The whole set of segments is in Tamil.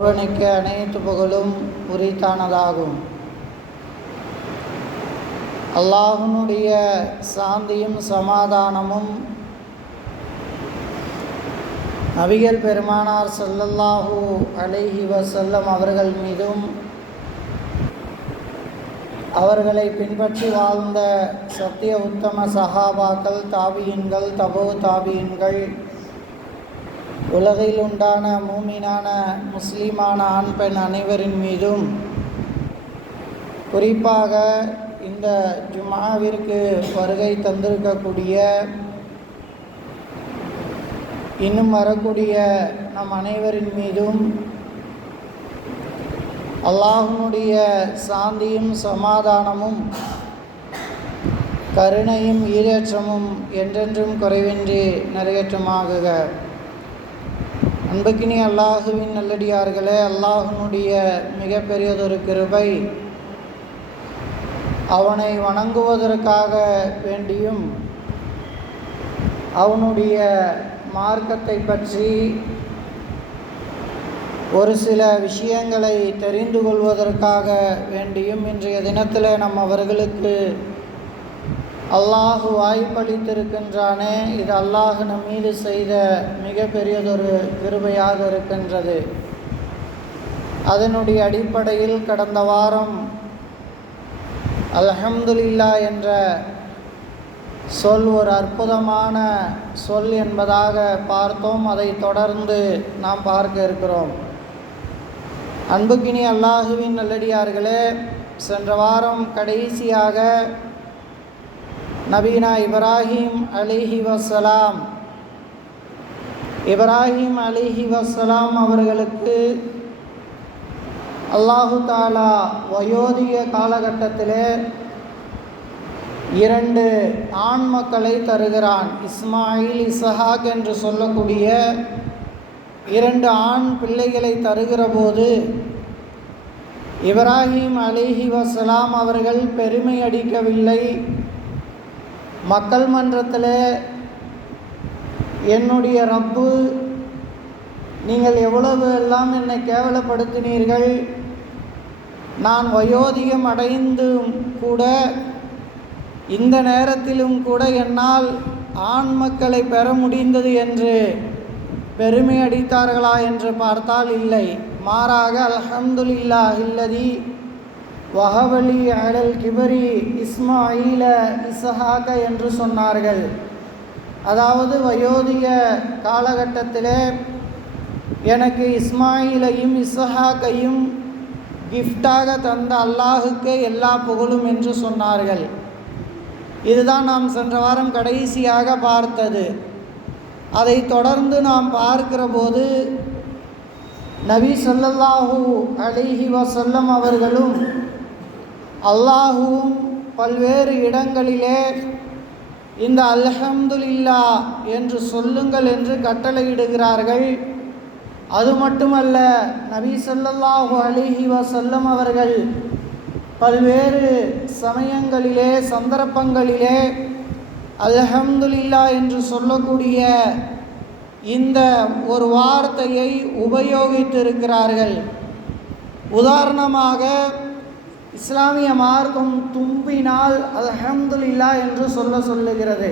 ஒருவனுக்கு அனைத்து புகழும் உரித்தானதாகும். அல்லாஹனுடைய சாந்தியும் சமாதானமும் நபிகள் பெருமானார் ஸல்லல்லாஹு அலைஹி செல்லம் அவர்கள் மீதும் அவர்களை பின்பற்றி வாழ்ந்த சத்திய உத்தம சகாபாக்கள் தாபியின்கள் தபோ தாபியின்கள் உலகில் உண்டான மூமினான முஸ்லீமான ஆண் பெண் அனைவரின் மீதும் குறிப்பாக இந்த ஜுமாவிற்கு வருகை தந்திருக்கக்கூடிய இன்னும் வரக்கூடிய நம் அனைவரின் மீதும் அல்லாஹனுடைய சாந்தியும் சமாதானமும் கருணையும் ஈரேற்றமும் என்றென்றும் குறைவின்றி நிறைவேற்றமாகுக. அன்பக்கினி அல்லாஹுவின் நல்லடியார்களே அல்லாஹனுடைய மிகப்பெரியதொரு கிருபை அவனை வணங்குவதற்காக வேண்டியும் அவனுடைய மார்க்கத்தை பற்றி ஒரு சில விஷயங்களை தெரிந்து கொள்வதற்காக வேண்டியும் இன்றைய தினத்தில் நம் அவர்களுக்கு அல்லாஹு வாய்ப்பளித்திருக்கின்றானே. இது அல்லாஹ் நம் மீது செய்த மிகப்பெரியதொரு கிருபையாக இருக்கின்றது. அதனுடைய அடிப்படையில் கடந்த வாரம் அல்ஹம்துலில்லா என்ற சொல் ஒரு அற்புதமான சொல் என்பதாக பார்த்தோம். அதை தொடர்ந்து நாம் பார்க்க இருக்கிறோம். அன்புக்கினி அல்லாஹுவின் நல்லடியார்களே சென்ற வாரம் கடைசியாக நபீனா இப்ராஹிம் அலிஹி வசலாம் இப்ராஹிம் அலிஹி வசலாம் அவர்களுக்கு அல்லாஹு தாலா வயோதிக காலகட்டத்திலே இரண்டு ஆண் மக்களை தருகிறான். இஸ்மாயில் இசஹாக் என்று சொல்லக்கூடிய இரண்டு ஆண் பிள்ளைகளை தருகிற போது இப்ராஹிம் அலிஹி வசலாம் அவர்கள் பெருமை அடிக்கவில்லை. மக்கள் மன்றத்தில் என்னுடைய ரப்பு நீங்கள் எவ்வளவு எல்லாம் என்னை கேவலப்படுத்தினீர்கள் நான் வயோதிகம் அடைந்தும் கூட இந்த நேரத்திலும் கூட என்னால் ஆண் மக்களை பெற முடிந்தது என்று பெருமை அடித்தார்களா என்று பார்த்தால் இல்லை. மாறாக அல்ஹம்துலில்லா இல்லதி வஹவலி அடல் கிபரி இஸ்மாயில இசஹாக என்று சொன்னார்கள். அதாவது வயோதிக காலகட்டத்திலே எனக்கு இஸ்மாயிலையும் இசஹாக்கையும் கிஃப்டாக தந்த அல்லாஹுக்கே எல்லா புகழும் என்று சொன்னார்கள். இதுதான் நாம் சென்ற வாரம் கடைசியாக பார்த்தது. அதை தொடர்ந்து நாம் பார்க்கிற போது நபி சொல்லல்லாஹூ அலிஹி வசல்லம் அவர்களும் அல்லாஹுவும் பல்வேறு இடங்களிலே இந்த அல்ஹம்துலில்லா என்று சொல்லுங்கள் என்று கட்டளையிடுகிறார்கள். அது மட்டுமல்ல நபி சொல்லல்லாஹு அலிஹி வசல்லம் அவர்கள் பல்வேறு சமயங்களிலே சந்தர்ப்பங்களிலே அல்ஹம்துலில்லா என்று சொல்லக்கூடிய இந்த ஒரு வார்த்தையை உபயோகித்திருக்கிறார்கள். உதாரணமாக இஸ்லாமிய மார்க்கம் தும்பினால் அல்ஹம்துலில்லா என்று சொல்ல சொல்லுகிறது.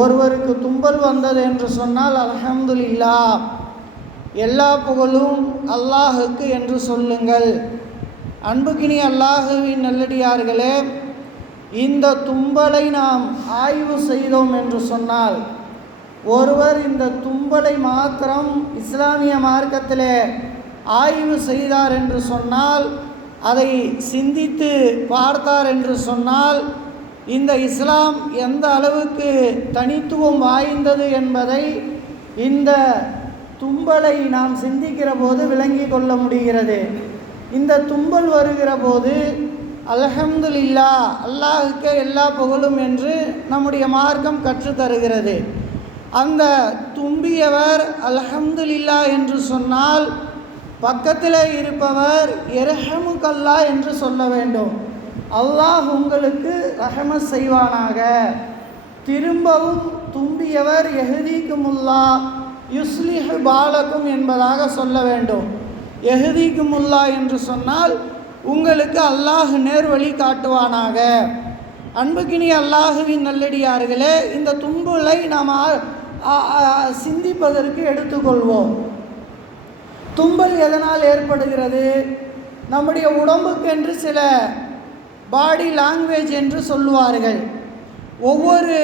ஒருவருக்கு தும்பல் வந்தது என்று சொன்னால் அல்ஹம்துலில்லா எல்லா புகழும் அல்லாஹுக்கு என்று சொல்லுங்கள். அன்புக்கினி அல்லாஹுவின் நல்லடியார்களே இந்த தும்பலை நாம் ஆய்வு செய்தோம் என்று சொன்னால் ஒருவர் இந்த தும்பலை மாத்திரம் இஸ்லாமிய மார்க்கத்திலே ஆய்வு செய்தார் என்று சொன்னால் அதை சிந்தித்து பார்த்தார் என்று சொன்னால் இந்த இஸ்லாம் எந்த அளவுக்கு தனித்துவம் வாய்ந்தது என்பதை இந்த தும்பலை நாம் சிந்திக்கிற போது விளங்கி கொள்ள முடிகிறது. இந்த தும்பல் வருகிற போது அல்ஹம்துலில்லா அல்லாஹுக்கே எல்லா புகழும் என்று நம்முடைய மார்க்கம் கற்றுத்தருகிறது அந்த தும்பியவர் அல்ஹம்துலில்லா என்று சொன்னால் பக்கத்தில் இருப்பவர் இரஹமுக்கல்லா என்று சொல்ல வேண்டும். அல்லாஹ் உங்களுக்கு ரஹம செய்வானாக. திரும்பவும் தும்பியவர் எஹதீக்குமுல்லா யுஸ்லிஹு பாலக்கும் என்பதாக சொல்ல வேண்டும். எஹதிக்குமுல்லா என்று சொன்னால் உங்களுக்கு அல்லாஹ் நேர்வழி காட்டுவானாக. அன்புக்கினி அல்லாஹுவின் நல்லடியார்களே இந்த தும்புலை நாம் சிந்திப்பதற்கு எடுத்துக்கொள்வோம். தும்பல் எதனால் ஏற்படுகிறது? நம்முடைய உடம்புக்கு என்று சில பாடி லாங்குவேஜ் என்று சொல்லுவார்கள். ஒவ்வொரு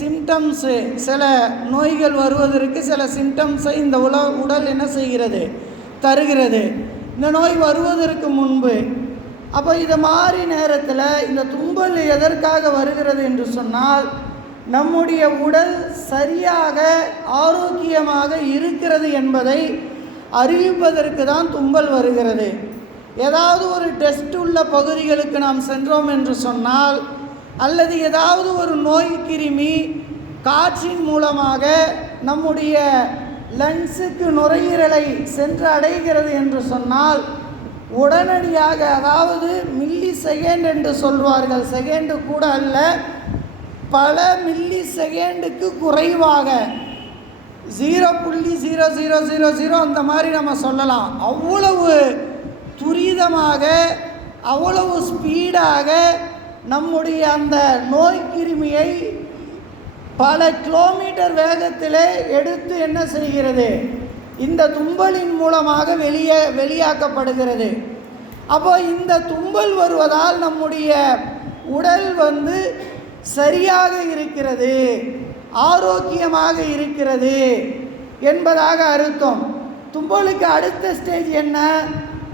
சிம்டம்ஸு சில நோய்கள் வருவதற்கு சில சிம்டம்ஸை இந்த உல உடல் என்ன செய்கிறது? தருகிறது. இந்த நோய் வருவதற்கு முன்பு. அப்போ இது மாதிரி நேரத்தில் இந்த தும்பல் எதற்காக வருகிறது என்று சொன்னால் நம்முடைய உடல் சரியாக ஆரோக்கியமாக இருக்கிறது என்பதை அறிவிப்பதற்கு தான் தும்பல் வருகிறது. ஏதாவது ஒரு டெஸ்ட் உள்ள பகுதிகளுக்கு நாம் சென்றோம் என்று சொன்னால் அல்லது ஏதாவது ஒரு நோய் கிருமி காற்றின் மூலமாக நம்முடைய லங்ஸுக்கு நுரையீரலை சென்று அடைகிறது என்று சொன்னால் உடனடியாக அதாவது மில்லி செகண்ட் என்று சொல்வார்கள். செகண்டு கூட அல்ல பல மில்லி செகண்டுக்கு குறைவாக ஜீரோ புள்ளி ஜீரோ ஜீரோ ஜீரோ ஜீரோ அந்த மாதிரி நம்ம சொல்லலாம். அவ்வளவு துரிதமாக அவ்வளவு ஸ்பீடாக நம்முடைய அந்த நோய் கிருமியை பல கிலோமீட்டர் வேகத்திலே எடுத்து என்ன செய்கிறது? இந்த தும்பலின் மூலமாக வெளியே வெளியாக்கப்படுகிறது. அப்போ இந்த தும்பல் வருவதால் நம்முடைய உடல் வந்து சரியாக இருக்கிறது. ஆரோக்கியமாக இருக்கிறது என்பதாக அர்த்தம். தும்பலுக்கு அடுத்த ஸ்டேஜ் என்ன?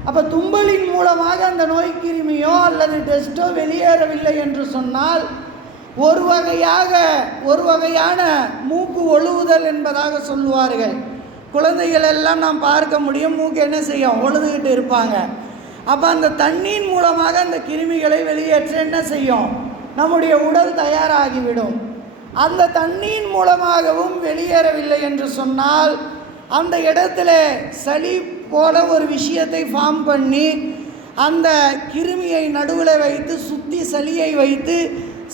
அப்போ தும்பலின் மூலமாக அந்த நோய் கிருமியோ அல்லது டெஸ்ட்டோ வெளியேறவில்லை என்று சொன்னால் ஒரு வகையாக ஒரு வகையான மூக்கு ஒழுவுதல் என்பதாக சொல்லுவார்கள். குழந்தைகள் எல்லாம் நாம் பார்க்க முடியும் மூக்கு என்ன செய்யும்? ஒழுதுகிட்டு இருப்பாங்க. அப்போ அந்த தண்ணீர் மூலமாக அந்த கிருமிகளை வெளியேற்ற என்ன செய்யும்? நம்முடைய உடல் தயாராகிவிடும். அந்த தண்ணீர் மூலமாகவும் வெளியேறவில்லை என்று சொன்னால் அந்த இடத்துல சளி போல ஒரு விஷயத்தை ஃபார்ம் பண்ணி அந்த கிருமியை நடுவில் வைத்து சுற்றி சளியை வைத்து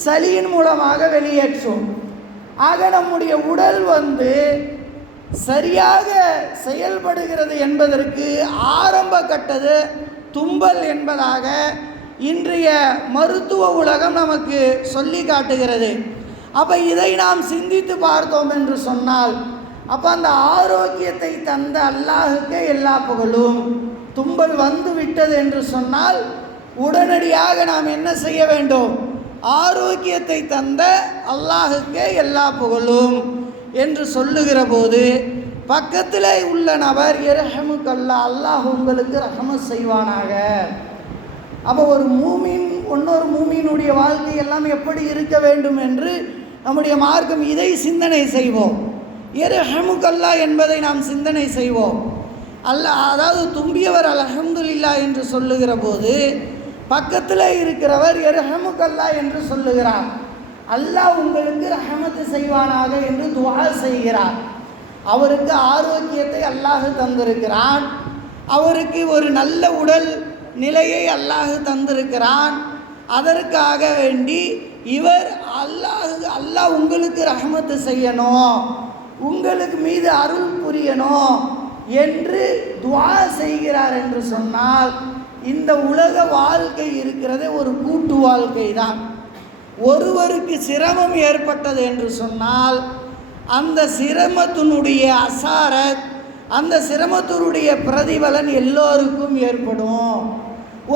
சளியின் மூலமாக வெளியேற்றும். ஆக நம்முடைய உடல் வந்து சரியாக செயல்படுகிறது என்பதற்கு ஆரம்ப கட்டது தும்பல் என்பதாக இன்றைய மருத்துவ உலகம் நமக்கு சொல்லி காட்டுகிறது. அப்போ இதை நாம் சிந்தித்து பார்த்தோம் என்று சொன்னால் அப்போ அந்த ஆரோக்கியத்தை தந்த அல்லாஹுக்கே எல்லா புகழும். தும்பல் வந்து விட்டது என்று சொன்னால் உடனடியாக நாம் என்ன செய்ய வேண்டும்? ஆரோக்கியத்தை தந்த அல்லாஹுக்கே எல்லா புகழும் என்று சொல்லுகிற போது பக்கத்தில் உள்ள நபர் இரஹமுக்கல்லா அல்லாஹ் உங்களுக்கு ரஹம செய்வானாக? அப்போ ஒரு மூமின் இன்னொரு மூமியினுடைய வாழ்க்கை எல்லாம் எப்படி இருக்க வேண்டும் என்று நம்முடைய மார்க்கம் இதை சிந்தனை செய்வோம். இரஹமுக்கல்லா என்பதை நாம் சிந்தனை செய்வோம். அல்ல அதாவது தும்பியவர் அலஹம்துல்லா என்று சொல்லுகிற போது பக்கத்தில் இருக்கிறவர் இரஹமுக்கல்லா என்று சொல்லுகிறார். அல்லாஹ் உங்களுக்கு ரஹமத்து செய்வானாக என்று துவா செய்கிறார். அவருக்கு ஆரோக்கியத்தை அல்லாஹ் தந்திருக்கிறான். அவருக்கு ஒரு நல்ல உடல் நிலையை அல்லாஹ் தந்திருக்கிறான். அதற்காக வேண்டி இவர் அல்லாஹ் அல்லாஹ் உங்களுக்கு ரஹமத்து செய்யணும். உங்களுக்கு மீது அருள் புரியணும் என்று துவா செய்கிறார் என்று சொன்னால் இந்த உலக வாழ்க்கை இருக்கிறதே ஒரு கூட்டு வாழ்க்கை தான். ஒருவருக்கு சிரமம் ஏற்பட்டது என்று சொன்னால் அந்த சிரமத்தினுடைய அசாரத் அந்த சிரமத்தினுடைய பிரதிபலன் எல்லோருக்கும் ஏற்படும்.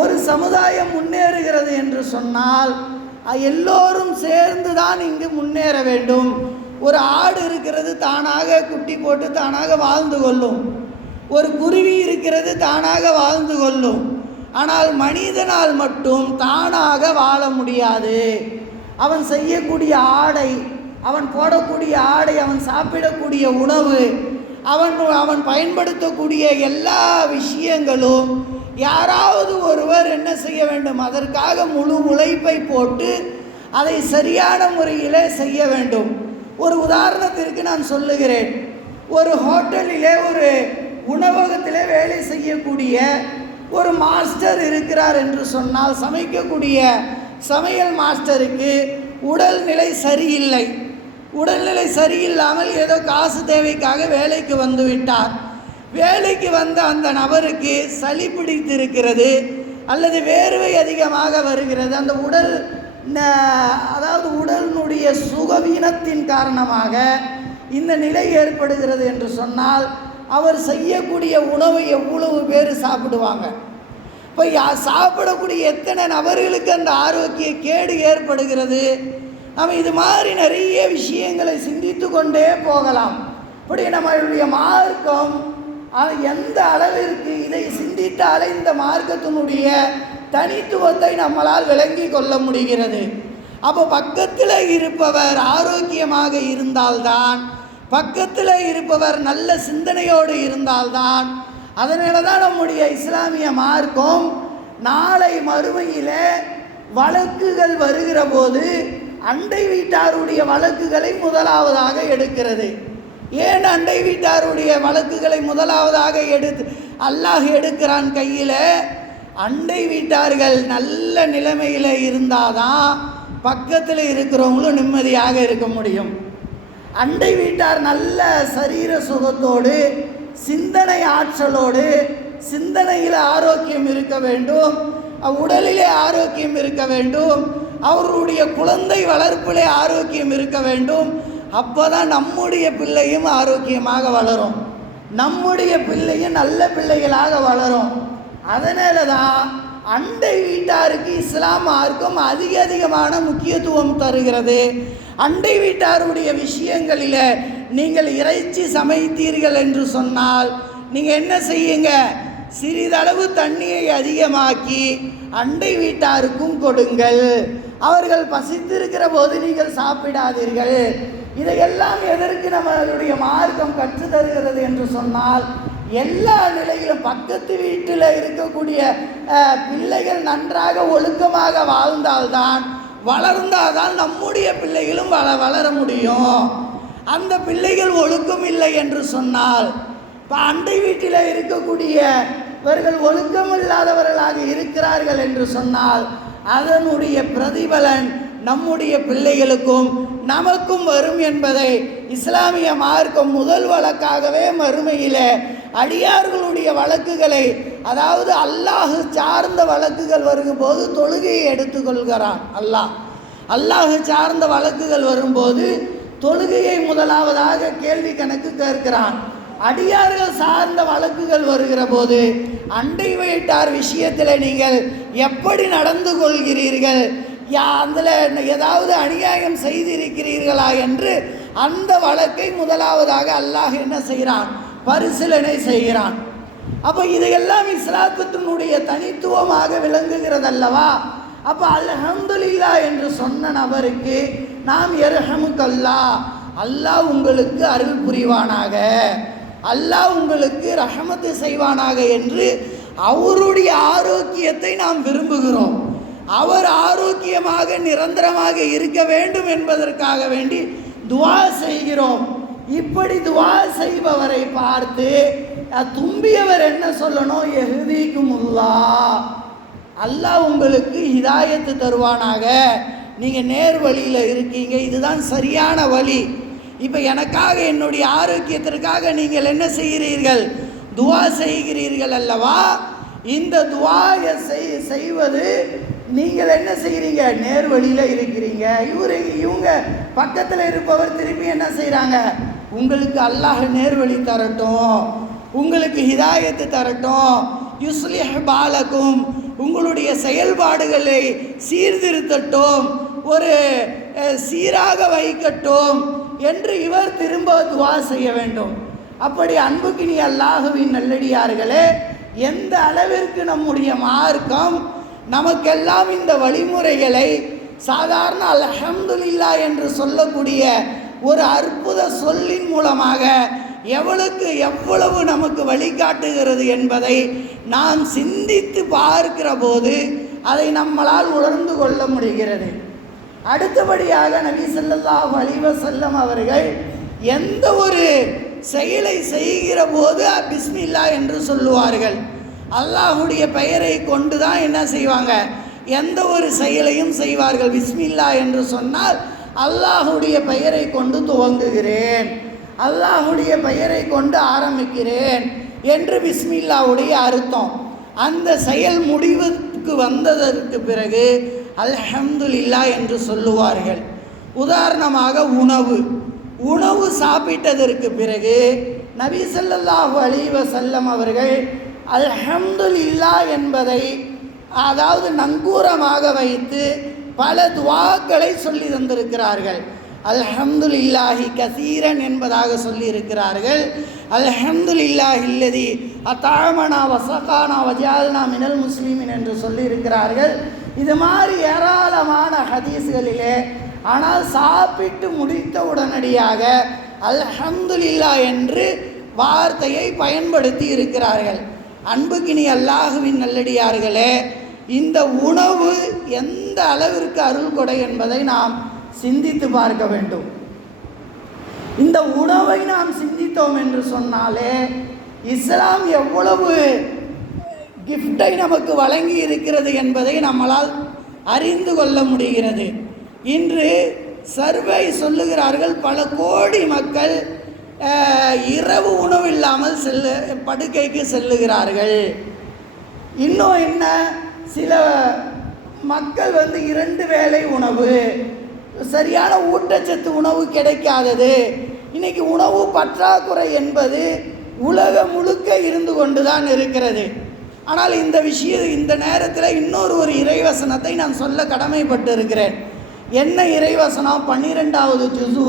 ஒரு சமுதாயம் முன்னேறுகிறது என்று சொன்னால் எல்லோரும் சேர்ந்து தான் இங்கு முன்னேற வேண்டும். ஒரு ஆடு இருக்கிறது தானாக குட்டி போட்டு தானாக வாழ்ந்து கொள்ளும். ஒரு குருவி இருக்கிறது தானாக வாழ்ந்து கொள்ளும். ஆனால் மனிதனால் மட்டும் தானாக வாழ முடியாது. அவன் செய்யக்கூடிய ஆடை அவன் போடக்கூடிய ஆடை அவன் சாப்பிடக்கூடிய உணவு அவன் அவன் பயன்படுத்தக்கூடிய எல்லா விஷயங்களும் யாராவது ஒருவர் என்ன செய்ய வேண்டும்? அதற்காக முழு உழைப்பை போட்டு அதை சரியான முறையிலே செய்ய வேண்டும். ஒரு உதாரணத்திற்கு நான் சொல்லுகிறேன். ஒரு ஹோட்டலிலே ஒரு உணவகத்திலே வேலை செய்யக்கூடிய ஒரு மாஸ்டர் இருக்கிறார் என்று சொன்னால் சமைக்கக்கூடிய சமையல் மாஸ்டருக்கு உடல்நிலை சரியில்லை. உடல்நிலை சரியில்லாமல் ஏதோ காசு தேவைக்காக வேலைக்கு வந்துவிட்டார் வேலைக்கு வந்த அந்த நபருக்கு சளி பிடித்திருக்கிறது அல்லது வேர்வை அதிகமாக வருகிறது. அந்த உடல் ந- அதாவது உடலினுடைய சுகவீனத்தின் காரணமாக இந்த நிலை ஏற்படுகிறது என்று சொன்னால் அவர் செய்யக்கூடிய உணவை எவ்வளவு பேர் சாப்பிடுவாங்க? இப்போ சாப்பிடக்கூடிய எத்தனை நபர்களுக்கு அந்த ஆரோக்கிய கேடு ஏற்படுகிறது? நம்ம இது மாதிரி நிறைய விஷயங்களை சிந்தித்து கொண்டே போகலாம். இப்படி நம்மளுடைய மார்க்கம் எந்த அளவிற்கு இதை சிந்தித்தாலே இந்த மார்க்கத்தினுடைய தனித்துவத்தை நம்மளால் விளங்கி கொள்ள முடிகிறது. அப்போ பக்கத்தில் இருப்பவர் ஆரோக்கியமாக இருந்தால்தான் பக்கத்தில் இருப்பவர் நல்ல சிந்தனையோடு இருந்தால்தான் அதனால தான் நம்முடைய இஸ்லாமிய மார்க்கம் நாளை மறுமையிலே வழக்குகள் வருகிற போது அண்டை வீட்டாருடைய வழக்குகளை முதலாவதாக எடுக்கிறது. ஏன் அண்டை வீட்டாருடைய வழக்குகளை முதலாவதாக எடுத்து அல்லாஹ் எடுக்கிறான் கையில்? அண்டை வீட்டார்கள் நல்ல நிலைமையில் இருந்தாதான் பக்கத்தில் இருக்கிறவங்களும் நிம்மதியாக இருக்க முடியும். அண்டை வீட்டார் நல்ல சரீர சுகத்தோடு சிந்தனை ஆற்றலோடு சிந்தனையில் ஆரோக்கியம் இருக்க வேண்டும் உடலிலே ஆரோக்கியம் இருக்க வேண்டும் அவர்களுடைய குழந்தை வளர்ப்பிலே ஆரோக்கியம் இருக்க வேண்டும் அப்போ தான் நம்முடைய பிள்ளையும் ஆரோக்கியமாக வளரும். நம்முடைய பிள்ளையும் நல்ல பிள்ளைகளாக வளரும். அதனால தான் அண்டை வீட்டாருக்கு இஸ்லாம் மார்க்கம் அதிக அதிகமான முக்கியத்துவம் தருகிறது. அண்டை வீட்டாருடைய விஷயங்களில் நீங்கள் இறைச்சி சமைத்தீர்கள் என்று சொன்னால் நீங்கள் என்ன செய்யுங்க? சிறிதளவு தண்ணியை அதிகமாக்கி அண்டை வீட்டாருக்கும் கொடுங்கள். அவர்கள் பசித்திருக்கிற போது நீங்கள் சாப்பிடாதீர்கள். இதையெல்லாம் எதற்கு நம்மளுடைய மார்க்கம் கற்று தருகிறது என்று சொன்னால் எல்லா நிலையிலும் பக்கத்து வீட்டில் இருக்கக்கூடிய பிள்ளைகள் நன்றாக ஒழுக்கமாக வாழ்ந்தால்தான் வளர்ந்தால்தான் நம்முடைய பிள்ளைகளும் வள வளர முடியும். அந்த பிள்ளைகள் ஒழுக்கம் இல்லை என்று சொன்னால் இப்போ அண்டை வீட்டில் இருக்கக்கூடிய இவர்கள் ஒழுக்கம் இல்லாதவர்களாக இருக்கிறார்கள் என்று சொன்னால் அதனுடைய பிரதிபலன் நம்முடைய பிள்ளைகளுக்கும் நமக்கும் வரும் என்பதை இஸ்லாமிய மார்க்கம் முதல் வழக்காகவே மறுமையில் அடியார்களுடைய வழக்குகளை அதாவது அல்லாஹு சார்ந்த வழக்குகள் வரும்போது தொழுகையை எடுத்துக்கொள்கிறான் அல்லாஹ். அல்லாஹு சார்ந்த வழக்குகள் வரும்போது தொழுகையை முதலாவதாக கேள்வி கணக்கு கேட்கிறான். அடியார்கள் சார்ந்த வழக்குகள் வருகிற போது அண்டை வீட்டார் விஷயத்தில் நீங்கள் எப்படி நடந்து கொள்கிறீர்கள்? யா அதில் ஏதாவது அநியாயம் செய்திருக்கிறீர்களா என்று அந்த வழக்கை முதலாவதாக அல்லாஹ் என்ன செய்கிறான்? பரிசீலனை செய்கிறான். அப்போ இதையெல்லாம் இஸ்லாத்தினுடைய தனித்துவமாக விளங்குகிறதல்லவா? அப்போ அல்ஹம்துலில்லா என்று சொன்ன நபருக்கு நாம் எர்ஹமுக்கல்லா அல்லாஹ் உங்களுக்கு அருள் புரிவானாக அல்லாஹ் உங்களுக்கு ரஹமத்து செய்வானாக என்று அவருடைய ஆரோக்கியத்தை நாம் விரும்புகிறோம். அவர் ஆரோக்கியமாக நிரந்தரமாக இருக்க வேண்டும் என்பதற்காக வேண்டி துவா செய்கிறோம். இப்படி துவா செய்பவரை பார்த்து தும்பியவர் என்ன சொல்லணும்? எகுதிக்கும் உள்ளா அல்லாஹ் உங்களுக்கு ஹிதாயத்து தருவானாக. நீங்கள் நேர் வழியில் இருக்கீங்க. இதுதான் சரியான வழி. இப்போ எனக்காக என்னுடைய ஆரோக்கியத்திற்காக நீங்கள் என்ன செய்கிறீர்கள்? துவா செய்கிறீர்கள் அல்லவா? இந்த துவாயை செய் செய்வது நீங்கள் என்ன செய்கிறீங்க? நேர் வழியில் இருக்கிறீங்க. இவரு இவங்க பக்கத்தில் இருப்பவர் திரும்பி என்ன செய்கிறாங்க உங்களுக்கு அல்லாஹ் நேர் வழி தரட்டும். உங்களுக்கு ஹிதாயத்து தரட்டும். யுஸ்லிஹ் பாலக்கும் உங்களுடைய செயல்பாடுகளை சீர்திருத்தட்டும். ஒரு சீராக வைக்கட்டும் என்று இவர் திரும்ப துவா செய்ய வேண்டும். அப்படி அன்புக்கு நீ அல்லாஹுவின் நல்லடியார்களே எந்த அளவிற்கு நம்முடைய மார்க்கம் நமக்கெல்லாம் இந்த வழிமுறைகளை சாதாரண அலஹம்துல்லா என்று சொல்லக்கூடிய ஒரு அற்புத சொல்லின் மூலமாக எவ்வளவுக்கு எவ்வளவு நமக்கு வழிகாட்டுகிறது என்பதை நாம் சிந்தித்து பார்க்கிற போது அதை நம்மளால் உணர்ந்து கொள்ள முடிகிறது. அடுத்தபடியாக நபி ஸல்லல்லாஹு வலிவ செல்லம் அவர்கள் எந்த ஒரு செயலை செய்கிற போது பிஸ்மில்லா என்று சொல்லுவார்கள். அல்லாஹுடைய பெயரை கொண்டு தான் என்ன செய்வாங்க? எந்த ஒரு செயலையும் செய்வார்கள். விஸ்மில்லா என்று சொன்னால் அல்லாஹுடைய பெயரை கொண்டு துவங்குகிறேன். அல்லாஹுடைய பெயரை கொண்டு ஆரம்பிக்கிறேன் என்று பிஸ்மில்லாவுடைய அர்த்தம். அந்த செயல் முடிவுக்கு வந்ததற்கு பிறகு அல்ஹம்துலில்லா என்று சொல்லுவார்கள். உதாரணமாக உணவு. உணவு சாப்பிட்டதற்கு பிறகு நபி சல்லாஹூ அலி வசல்லம் அவர்கள் அல்ஹம்துலில்லா என்பதை அதாவது நங்கூரமாக வைத்து பல துவாக்களை சொல்லி தந்திருக்கிறார்கள். அல்ஹம்துலில்லாஹி கசீரன் என்பதாக சொல்லியிருக்கிறார்கள் அல்ஹம்துலில்லாஹி இல்லதி அத்தாமனா வசகானா வஜால்னா மினல் முஸ்லீமின் என்று சொல்லியிருக்கிறார்கள் இது மாதிரி ஏராளமான ஹதீஸ்களிலே ஆனால் சாப்பிட்டு முடித்த உடனடியாக அல்ஹம்துலில்லா என்று வார்த்தையை பயன்படுத்தி இருக்கிறார்கள். அன்புக்கினி அல்லாஹுவின் நல்லடியார்களே இந்த உணவு எந்த அளவிற்கு அருள் கொடை என்பதை நாம் சிந்தித்து பார்க்க வேண்டும். இந்த உணவை நாம் சிந்தித்தோம் என்று சொன்னாலே இஸ்லாம் எவ்வளவு கிஃப்டை நமக்கு வழங்கி இருக்கிறது என்பதை நம்மளால் அறிந்து கொள்ள முடிகிறது. இன்று சர்வை சொல்லுகிறார்கள் பல கோடி மக்கள் இரவு உணவு இல்லாமல் செல்லு படுக்கைக்கு செல்லுகிறார்கள். இன்னும் என்ன? சில மக்கள் வந்து இரண்டு வேளை உணவு. சரியான ஊட்டச்சத்து உணவு கிடைக்காதது. இன்னைக்கு உணவு பற்றாக்குறை என்பது உலகம் முழுக்க இருந்து கொண்டு தான் இருக்கிறது. ஆனால் இந்த விஷயம் இந்த நேரத்தில் இன்னொரு ஒரு இறைவசனத்தை நான் சொல்ல கடமைப்பட்டு இருக்கிறேன் என்ன இறைவசனம்? பன்னிரெண்டாவது ஜுசு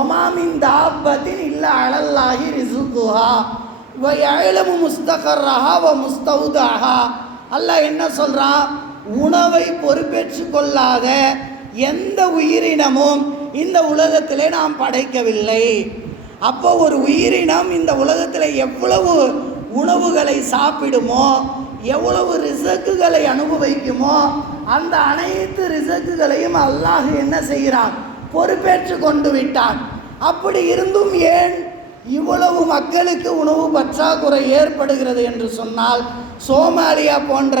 ஒமாமின் தாபத்தின் இல்ல அழல்லாகி ரிசுகுஹா வ எழமு முஸ்தகர்ரஹா வ முஸ்தவுதாஹா அல்லாஹ் என்ன சொல்கிறான் உணவை பொறுப்பேற்று கொள்ளாத எந்த உயிரினமும் இந்த உலகத்திலே நாம் படைக்கவில்லை. அப்போ ஒரு உயிரினம் இந்த உலகத்தில் எவ்வளவு உணவுகளை சாப்பிடுமோ எவ்வளவு ரிசக்குகளை அனுபவிக்குமோ அந்த அனைத்து ரிசக்குகளையும் அல்லாஹ் என்ன செய்கிறான்? பொறுப்பேற்று கொண்டு விட்டான். அப்படி இருந்தும் ஏன் இவ்வளவு மக்களுக்கு உணவு பற்றாக்குறை ஏற்படுகிறது என்று சொன்னால் சோமாலியா போன்ற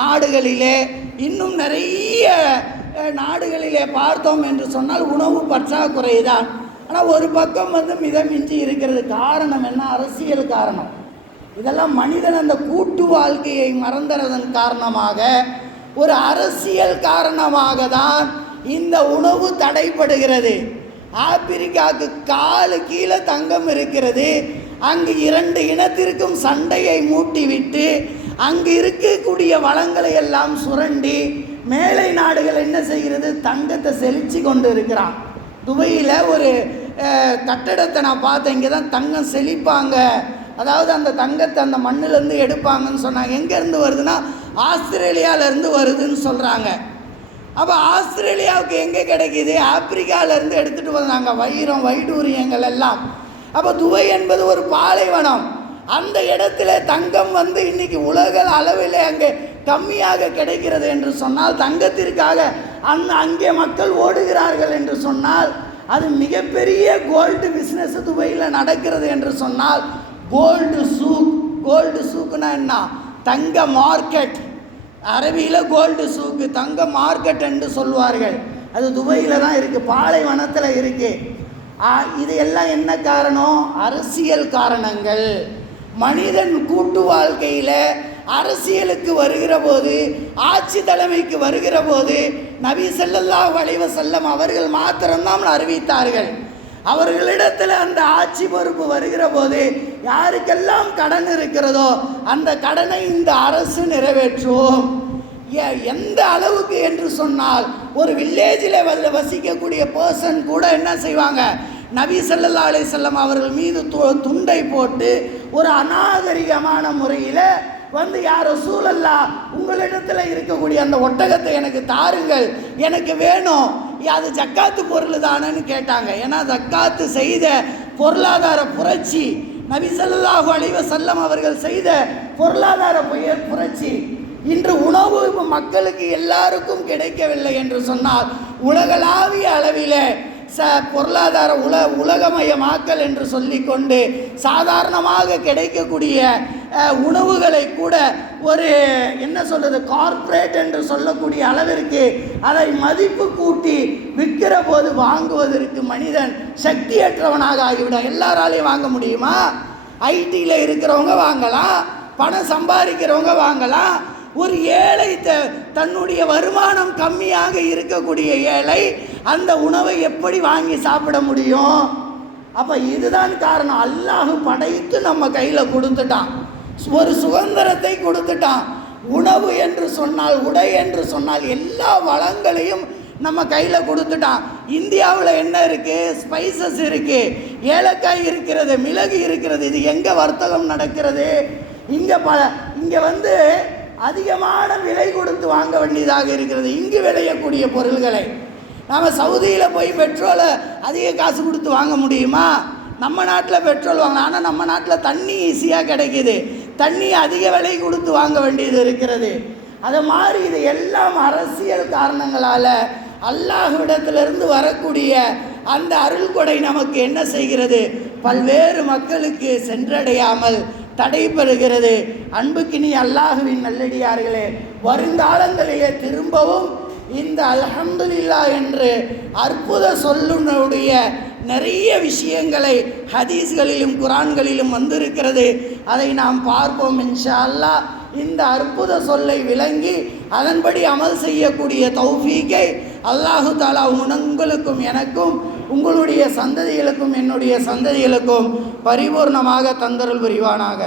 நாடுகளிலே இன்னும் நிறைய நாடுகளிலே பார்த்தோம் என்று சொன்னால் உணவு பற்றாக்குறை தான். ஆனால் ஒரு பக்கம் வந்து மிதமிஞ்சி இருக்கிறது. காரணம் என்ன? அரசியல் காரணம். இதெல்லாம் மனிதன் அந்த கூட்டு வாழ்க்கையை மறந்துறதன் காரணமாக ஒரு அரசியல் காரணமாக தான் இந்த உணவு தடைப்படுகிறது. ஆப்பிரிக்காவுக்கு காலு கீழே தங்கம் இருக்கிறது. அங்கு இரண்டு இனத்திற்கும் சண்டையை மூட்டிவிட்டு அங்கு இருக்கக்கூடிய வளங்களை எல்லாம் சுரண்டி மேலை நாடுகள் என்ன செய்கிறது? தங்கத்தை செழிச்சு கொண்டு இருக்கிறான் துபையில் ஒரு கட்டடத்தை நான் பார்த்தேன். இங்கே தான் தங்கம் செழிப்பாங்க. அதாவது அந்த தங்கத்தை அந்த மண்ணிலேருந்து எடுப்பாங்கன்னு சொன்னாங்க. எங்கேருந்து வருதுன்னா ஆஸ்திரேலியாவிலேருந்து வருதுன்னு சொல்கிறாங்க அப்போ ஆஸ்திரேலியாவுக்கு எங்கே கிடைக்கிது? ஆப்பிரிக்காவிலேருந்து எடுத்துகிட்டு வந்தாங்க. வைரம் வைடூரியங்கள் எல்லாம். அப்போ துவை என்பது ஒரு பாலைவனம். அந்த இடத்துல தங்கம் வந்து இன்றைக்கி உலக அளவில் அங்கே கம்மியாக கிடைக்கிறது என்று சொன்னால் தங்கத்திற்காக அந்த அங்கே மக்கள் ஓடுகிறார்கள் என்று சொன்னால் அது மிகப்பெரிய கோல்டு பிஸ்னஸ் துபாயில் நடக்கிறது என்று சொன்னால் கோல்டு சூக் கோல்டு சூக்குன்னா என்ன? தங்க மார்க்கெட் அரபியில் கோல்டு சூக்கு தங்க மார்க்கெட் என்று சொல்வார்கள் அது துபாயில் தான் இருக்குது பாலைவனத்தில் இருக்குது இது எல்லாம் என்ன காரணம்? அரசியல் காரணங்கள். மனிதன் கூட்டு வாழ்க்கையில் அரசியலுக்கு வருகிற போது ஆட்சி தலைமைக்கு வருகிற போது நபி செல்லல்லா வளைவ செல்லம் அவர்கள் மாத்திரம்தான் அறிவித்தார்கள். அவர்களிடத்தில் அந்த ஆட்சி பொறுப்பு வருகிற போது யாருக்கெல்லாம் கடன் இருக்கிறதோ அந்த கடனை இந்த அரசு நிறைவேற்றுவோம் எந்த அளவுக்கு என்று சொன்னால் ஒரு வில்லேஜில் வசிக்கக்கூடிய பர்சன் கூட என்ன செய்வாங்க? நபி சல்லா அலி செல்லம் அவர்கள் மீது து- துண்டை போட்டு ஒரு அநாகரிகமான முறையில் வந்து யாரோ சூழல்லா உங்களிடத்தில் இருக்கக்கூடிய அந்த ஒட்டகத்தை எனக்கு தாருங்கள். எனக்கு வேணும். அது ஜக்காத்து பொருள் தானேன்னு கேட்டாங்க. ஏன்னா ஜக்காத்து செய்த பொருளாதார புரட்சி நபி ஸல்லல்லாஹு அலைஹி செல்லம் அவர்கள் செய்த பொருளாதார புயல் புரட்சி இன்று உணவு மக்களுக்கு எல்லாருக்கும் கிடைக்கவில்லை என்று சொன்னால் உலகளாவிய அளவில் ச பொருளாதார உல உலகமயமாக்கல் என்று சொல்லிக்கொண்டு சாதாரணமாக கிடைக்கக்கூடிய உணவுகளை கூட ஒரு என்ன சொல்கிறது கார்ப்பரேட் என்று சொல்லக்கூடிய அளவிற்கு அதை மதிப்பு கூட்டி விற்கிற போது வாங்குவதற்கு மனிதன் சக்தியற்றவனாக ஆகிவிடும் எல்லாராலையும் வாங்க முடியுமா? ஐடியில் இருக்கிறவங்க வாங்கலாம் பணம் சம்பாதிக்கிறவங்க வாங்கலாம் ஒரு ஏழை த தன்னுடைய வருமானம் கம்மியாக இருக்கக்கூடிய ஏழை அந்த உணவை எப்படி வாங்கி சாப்பிட முடியும்? அப்போ இதுதான் காரணம். அல்லாஹு படைத்து நம்ம கையில் கொடுத்துட்டான். ஒரு சுதந்திரத்தை கொடுத்துட்டான். உணவு என்று சொன்னால் உடை என்று சொன்னால் எல்லா வளங்களையும் நம்ம கையில் கொடுத்துட்டான். இந்தியாவில் என்ன இருக்குது ஸ்பைசஸ் இருக்குது ஏலக்காய் இருக்கிறது மிளகு இருக்கிறது. இது எங்கே வர்த்தகம் நடக்கிறது? இங்கே ப இங்கே வந்து அதிகமான விலை கொடுத்து வாங்க வேண்டியதாக இருக்கிறது. இங்கு விளையக்கூடிய பொருள்களை நாம் சவுதியில் போய் பெட்ரோலை அதிக காசு கொடுத்து வாங்க முடியுமா? நம்ம நாட்டில் பெட்ரோல் வாங்கலாம். ஆனால் நம்ம நாட்டில் தண்ணி ஈஸியாக கிடைக்கிது. தண்ணி அதிக விலை கொடுத்து வாங்க வேண்டியது இருக்கிறது. அதை மாதிரி இது எல்லாம் அரசியல் காரணங்களால் அல்லாஹ்விடத்திலிருந்து வரக்கூடிய அந்த அருள் கொடை நமக்கு என்ன செய்கிறது? பல்வேறு மக்களுக்கு சென்றடையாமல் தடைபடுகிறது அன்புக்கினி அல்லாஹுவின் நல்லடியார்களே வருங்காலங்களிலே திரும்பவும் இந்த அல்ஹம்துலில்லா என்று அற்புத சொல்லுனுடைய நிறைய விஷயங்களை ஹதீஸ்களிலும் குரான்களிலும் வந்திருக்கிறது. அதை நாம் பார்ப்போம் இன்ஷா அல்லாஹ் இந்த அற்புத சொல்லை விளங்கி அதன்படி அமல் செய்யக்கூடிய தௌஃபீக்கை அல்லாஹு தாலா உங்களுக்கும் எனக்கும் உங்களுடைய சந்ததிகளுக்கும் என்னுடைய சந்ததிகளுக்கும் பரிபூர்ணமாக தந்தருள் புரிவானாக.